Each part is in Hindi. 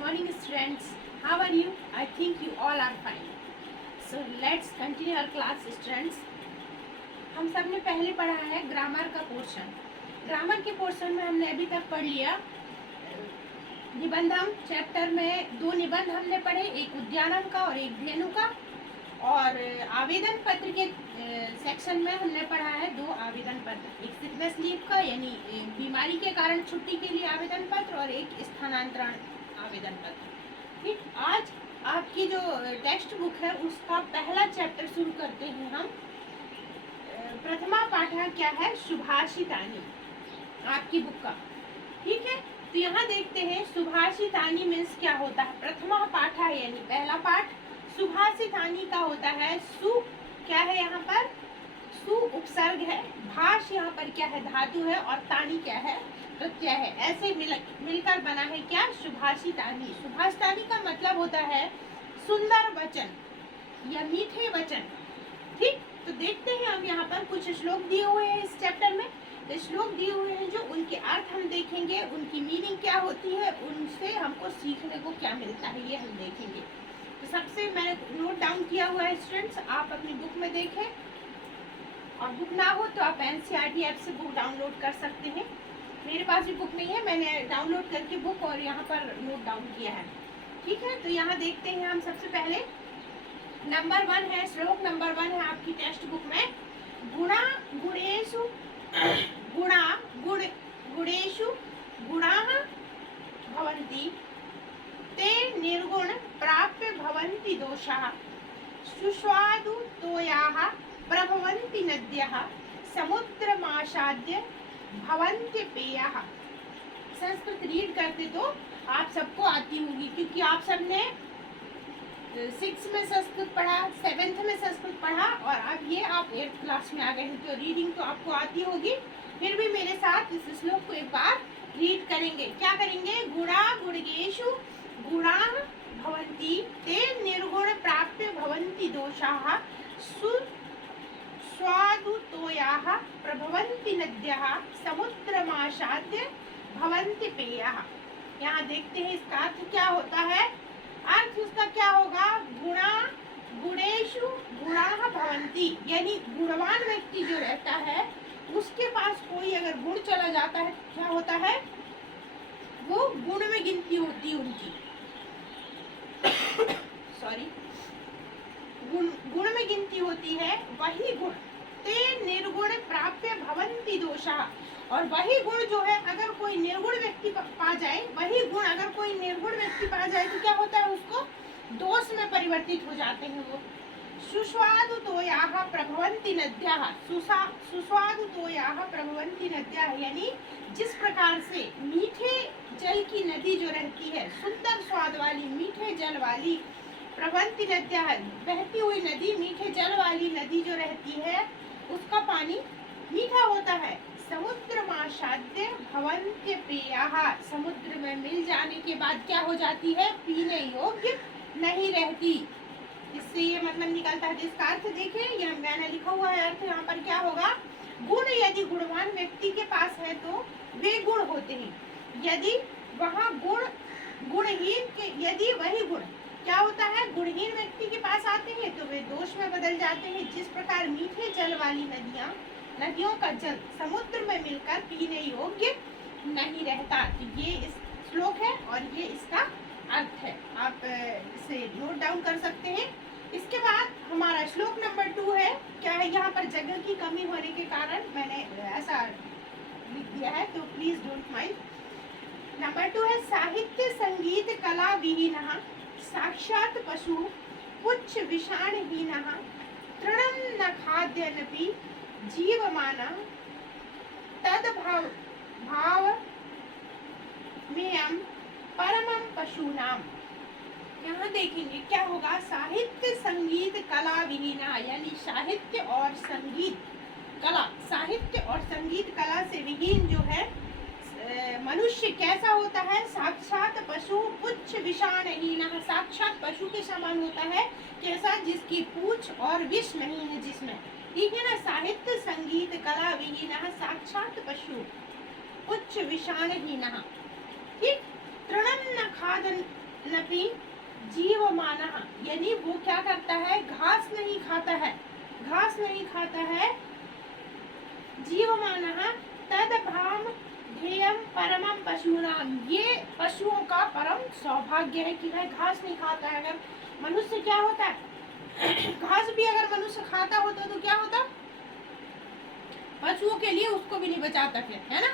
morning students. How are you? I think you all are fine. So let's continue our class students. हम सब ने पहले पढ़ा है ग्रामर का पोर्शन. ग्रामर के पोर्शन में हमने अभी तक पढ़ लिया निबंधम चैप्टर में. 2 निबंध हमने पढ़े, एक उद्यानम का और एक धेनु का. और आवेदन पत्र के सेक्शन में हमने पढ़ा है 2 आवेदन पत्र, एक सिकनेस लीव का यानी बीमारी के कारण छुट्टी के लिए आवेदन पत्र और एक स्थानांतरण आवेदन पत्र. ठीक, आज आपकी जो टेक्स्ट बुक है उसका पहला चैप्टर शुरू करते हैं हम. प्रथमा पाठा क्या है? सुभाषितानी आपकी बुक का. ठीक है, तो यहाँ देखते हैं सुभाषितानी मीन्स क्या होता है. प्रथमा पाठा यानी पहला पाठ. सुभाषितानी का होता है सु क्या है यहाँ पर? सु उपसर्ग है. भाष यहाँ पर क्या है? धातु है. और तानी क्या है? प्रत्यय है. ऐसे मिलकर बना है क्या? सुभाषितानी. सुभाषितानी का मतलब होता है सुंदर वचन या मीठे वचन. ठीक, तो देखते हैं हम यहाँ पर कुछ श्लोक दिए हुए हैं इस चैप्टर में. तो श्लोक दिए हुए हैं जो उनके अर्थ हम देखेंगे, उनकी मीनिंग क्या होती है, उनसे हमको सीखने को क्या मिलता है ये हम देखेंगे. तो सबसे मैंने नोट डाउन किया हुआ है स्टूडेंट्स, आप अपनी बुक में देखें. और बुक ना हो तो आप एनसीईआरटी ऐप से बुक डाउनलोड कर सकते हैं. मेरे पास भी बुक नहीं है, मैंने डाउनलोड करके बुक और यहाँ पर नोट डाउन किया है. ठीक है, तो यहाँ देखते हैं हम सबसे पहले नंबर 1 है, श्लोक नंबर 1 है आपकी टेक्स्ट बुक में. गुणा गुणेषु गुणा गुण गुणेषु गुणाः भवन्ति ते निर्गुण प्राप्य भवन्ति दोषाः. सुस्वादु तोयाः प्रभवन्ति नद्यः समुद्रमासाद्य भवन्ति पेयः. संस्कृत रीड करते तो आप सबको आती होगी, क्योंकि आप सबने 6th में संस्कृत पढ़ा, 7th में संस्कृत पढ़ा और अब ये आप 8th क्लास में आ गए हैं, तो रीडिंग तो आपको आती होगी. फिर भी मेरे साथ इस श्लोक को एक बार रीड करेंगे. क्या करेंगे? गुणा गुणगेषु गुणाः भवन्ति ते निर्गुण प्राप्य भवन्ति दोषाः. स्वादु तोयाः प्रभवन्ति नद्यः समुद्रमासाद्य भवन्ति पेयः. यहाँ देखते हैं इसका अर्थ क्या होता है. अर्थ उसका क्या होगा? गुणा गुणेषु गुणाः भवन्ति यानी गुणवान व्यक्ति जो रहता है उसके पास कोई अगर गुण चला जाता है क्या होता है? वो गुण में गिनती होती है उनकी. सॉरी, गुण में गिनती होती है. वही गुण ते निर्गुण प्राप्य भवन्ति दोषाः. और वही गुण जो है अगर कोई निर्गुण व्यक्ति पा जाए, वही गुण अगर कोई निर्गुण व्यक्ति पा जाए तो क्या होता है? उसको दोष में परिवर्तित हो जाते हैं वो. सुस्वादु तोयाः प्रभवन्ति नद्यः. सुस्वादु तोयाः प्रभवन्ति नद्यः यानी जिस प्रकार से मीठे जल की नदी जो रहती है, सुंदर स्वाद वाली मीठे जल वाली, प्रभवन्ति नद्यः बहती हुई नदी, मीठे जल वाली नदी जो रहती है उसका पानी मीठा होता है. समुद्रमासाद्य भवन्ति पेयः. समुद्र में मिल जाने के बाद क्या हो जाती है? पीने योग्य नहीं रहती. इससे ये मतलब निकलता है. इसका अर्थ देखिए, यह मैंने लिखा हुआ है अर्थ यहाँ पर क्या होगा? गुण यदि गुणवान व्यक्ति के पास है तो वे गुण होते हैं. यदि वहाँ गुणहीन के यदि वही गुण क्या होता है? गुणहीन व्यक्ति के पास आते हैं तो वे दोष में बदल जाते हैं. जिस प्रकार मीठे जल वाली नदियों का जल समुद्र में मिलकर पीने योग्य नहीं रहता. तो ये इस श्लोक है और ये इसका अर्थ है. आप इसे नोट डाउन कर सकते हैं. इसके बाद हमारा श्लोक नंबर 2 है. क्या है? यहाँ पर जगह की कमी होने के कारण मैंने ऐसा लिख दिया है, तो प्लीज डोंट माइंड. नंबर 2 है साहित्य संगीत कला विहीनः साक्षात् पशु पुच्छ विषाणहीनः तृणं न खाद्यनपि जीवमानः तद्भाव मेयं परमं पशूनाम. यहाँ देखेंगे क्या होगा? साहित्य संगीत कला विहीना यानी साहित्य और संगीत कला, साहित्य और संगीत कला से विहीन जो है मनुष्य कैसा होता है? साक्षात पशु पुच्छ विषाणहीन. साक्षात पशु के समान होता है. कैसा? जिसकी पूछ और विष नहीं है जिसमें. ठीक है ना? साहित्य संगीत कला विहीन साक्षात पशु पुच्छ विषाणहीन. ठीक, तृणं न नपी जीवमानः, यानी वो क्या करता है, घास नहीं खाता है, घास नहीं खाता है। जीवमानः तदभाम ध्येयम परमम पशूनाम, ये पशुओं का परम सौभाग्य है कि वह घास नहीं खाता है। अगर मनुष्य क्या होता है, घास भी अगर मनुष्य खाता होता तो क्या होता, पशुओं के लिए उसको भी नहीं बचाता फिर, है ना।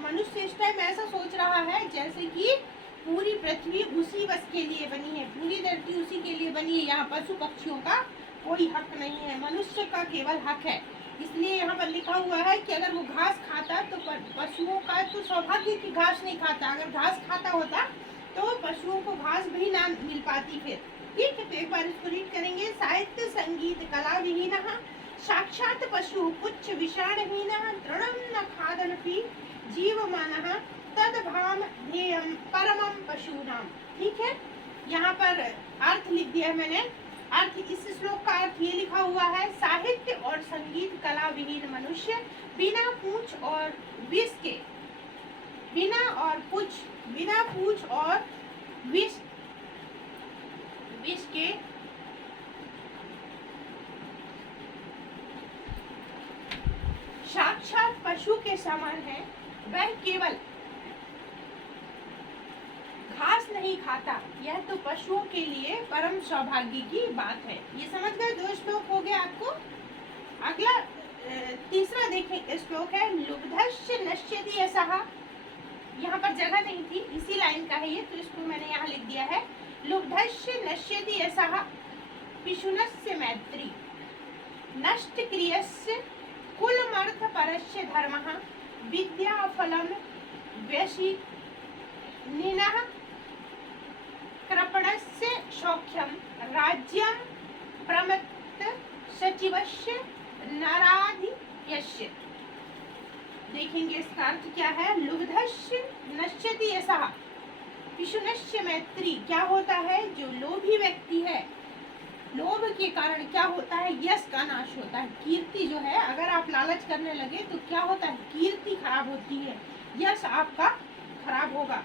मनुष्य इस टाइम ऐसा सोच रहा है जैसे कि पूरी पृथ्वी उसी बस के लिए बनी है, पूरी धरती उसी के लिए बनी है, यहाँ पशु पक्षियों का कोई हक नहीं है, मनुष्य का केवल हक है। इसलिए यहाँ पर लिखा हुआ है कि अगर वो घास खाता तो पशुओं का तो सौभाग्य की घास नहीं खाता, अगर घास खाता होता तो पशुओं को घास भी ना मिल पाती फिर। ठीक है, तो एक बार इसको रीड करेंगे। साहित्य संगीत कला विहीन साक्षात पशु पुच्छ विषाणहीन तृणम न खादनपि जीवमानः तदभाम ध्येयम परमम पशूनाम। ठीक है, यहाँ पर अर्थ लिख दिया मैंने। अर्थ, इस श्लोक का अर्थ ये लिखा हुआ है, साहित्य और संगीत कला विहीन मनुष्य बिना पूंछ और विष के, बिना पूंछ और विष के साक्षात पशु के समान है। वह केवल घास नहीं खाता, यह तो पशुओं के लिए परम सौभाग्य की बात है। ये समझ गए, 2 श्लोक हो गए आपको। अगला तीसरा देखें श्लोक है, लुब्धस्य नश्यति यशः। यहाँ पर जगह नहीं थी, इसी लाइन का है ये, तो इसको मैंने यहाँ लिख दिया है। लुब्धस्य नश्यति यशः पिशुनस्य मैत्री नष्ट क्रियस्य कुलमर्थ परस्य धर्मः विद्याफलं व्यसनिनः कृपणस्य सौख्यम राज्यं प्रमत्त सचिवस्य नराधिपस्य। देखेंगे इसका अर्थ क्या है। लुब्धस्य नश्यति यशः पिशुनस्य मैत्री, क्या होता है, जो लोभी व्यक्ति है, लोभ के कारण क्या होता है, यश का नाश होता है। कीर्ति जो है, अगर आप लालच करने लगे तो क्या होता है, कीर्ति खराब होती है, यश आपका खराब होगा।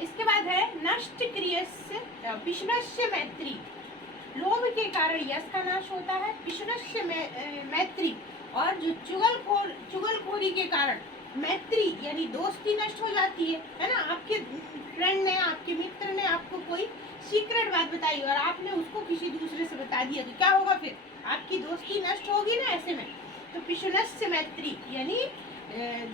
इसके बाद है नष्ट क्रियस्य पिशुनस्य मैत्री, लोभ के कारण यश का नाश होता है। पिशुनस्य मैत्री, और जो चुगलखोरी के कारण मैत्री यानी दोस्ती नष्ट हो जाती है ना। आपके फ्रेंड ने, आपके मित्र ने आपको कोई सीक्रेट बात बताई और आपने उसको किसी दूसरे से बता दिया तो क्या होगा, फिर आपकी दोस्ती नष्ट होगी ना ऐसे में। तो पिशुनस्य मैत्री यानी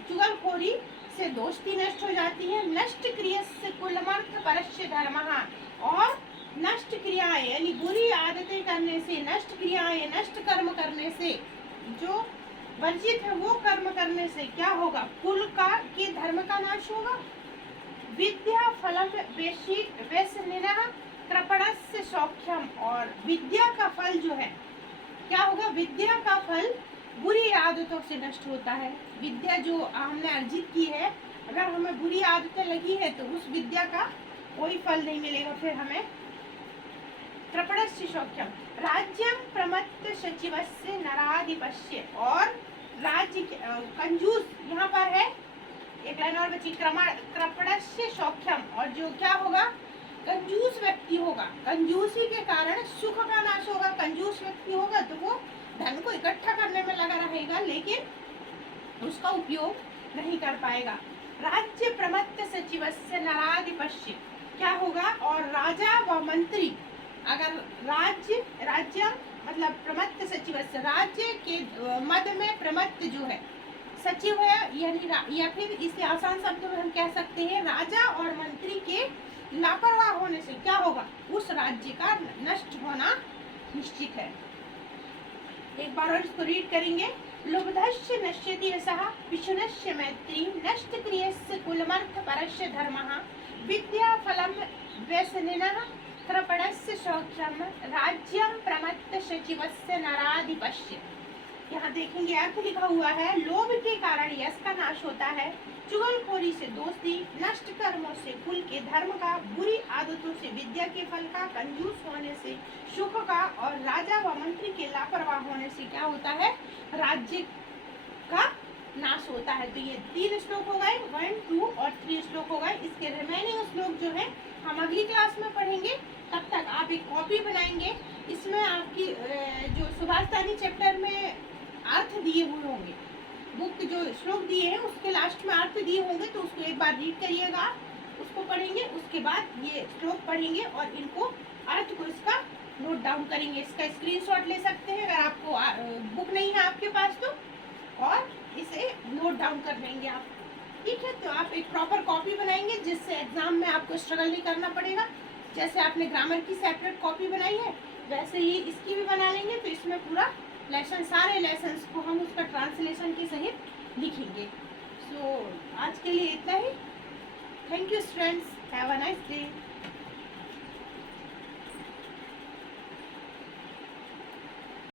चुगलखोरी से दोस्ती नष्ट हो जाती है। नष्ट क्रियस्य कुलमर्थ परस्य धर्मः, और नष्ट क्रियाएं यानी बुरी आदतें करने से, नष्ट क्रियाएं, नष्ट कर्म करने से, जो वर्जित है वो कर्म करने से क्या होगा, कुल का के धर्म का नाश होगा। विद्या फलम व्यसनिनः कृपणस्य सौख्यम, और विद्या का फल जो है क्या होगा, विद्या का फल बुरी आदतों से नष्ट होता है। विद्या जो हमने अर्जित की है, अगर हमें बुरी आदतें लगी है तो उस विद्या का कोई फल नहीं मिलेगा फिर हमें। कृपणस्य सौख्यम राज्यम प्रमत्त सचिवस्य नराधिपस्य, और राज्य कंजूस, यहाँ पर है एक लाइन और बची, कृपणस्य सौख्यम, और जो क्या होगा, कंजूस व्यक्ति होगा, कंजूसी के कारण सुख का नाश होगा। कंजूस व्यक्ति होगा तो वो धन को इकट्ठा करने में लगा रहेगा लेकिन उसका उपयोग नहीं कर पाएगा। राज्य प्रमत्त सचिवस्य नराधिपस्य, क्या होगा, और राजा व मंत्री, अगर राज्य मतलब प्रमत्त सचिवस्य, राज्य के मद में प्रमत्त जो है सचिव है, यानी या फिर इसे आसान शब्दों में हम कह सकते हैं राजा और मंत्री के लापरवाह होने से क्या होगा, उस राज्य का नष्ट होना निश्चित है। एक बार और इसको रीड करेंगे। लुब्धस्य नश्यति यशः पिशुनस्य मैत्री नष्ट क्रियस्य कुलमर्थ परस्य धर्मः विद्या फलम व्यसनिनः कृपणस्य सौख्यम राज्यम प्रमत्त सचिवस्य नराधिपस्य। यहाँ देखेंगे अर्थ लिखा हुआ है, लोभ के कारण यश का नाश होता है, चुगलखोरी से दोस्ती, नष्ट कर्मों से कुल के धर्म का, बुरी आदतों से विद्या के फल का, कंजूस होने से सुख का, और राजा व मंत्री के लापरवाह होने से क्या होता है, राज्य का नाश होता है। तो ये 3 श्लोक हो गए, 1, 2 और 3 श्लोक हो गए। इसके रिमेनिंग श्लोक जो है हम अगली क्लास में पढ़ेंगे। तब तक आप एक कॉपी बनाएंगे, इसमें आपकी जो सुभाषितानी चैप्टर में अर्थ दिए हुए होंगे, बुक जो श्लोक दिए हैं उसके लास्ट में अर्थ दिए होंगे, तो उसको एक बार रीड करिएगा, उसको पढ़ेंगे, उसके बाद ये श्लोक पढ़ेंगे और इनको अर्थ को इसका नोट डाउन करेंगे। इसका स्क्रीनशॉट ले सकते हैं अगर आपको बुक नहीं है आपके पास तो, और इसे नोट डाउन कर लेंगे आप। ठीक है, तो आप एक प्रॉपर कॉपी बनाएंगे जिससे एग्जाम में आपको स्ट्रगल नहीं करना पड़ेगा। जैसे आपने ग्रामर की सेपरेट कॉपी बनाई है वैसे ही इसकी भी बना लेंगे। तो इसमें पूरा लेसन, सारे लेसन्स को हम उसका ट्रांसलेशन के सहित लिखेंगे। सो आज के लिए इतना ही। Thank you students, have a nice day.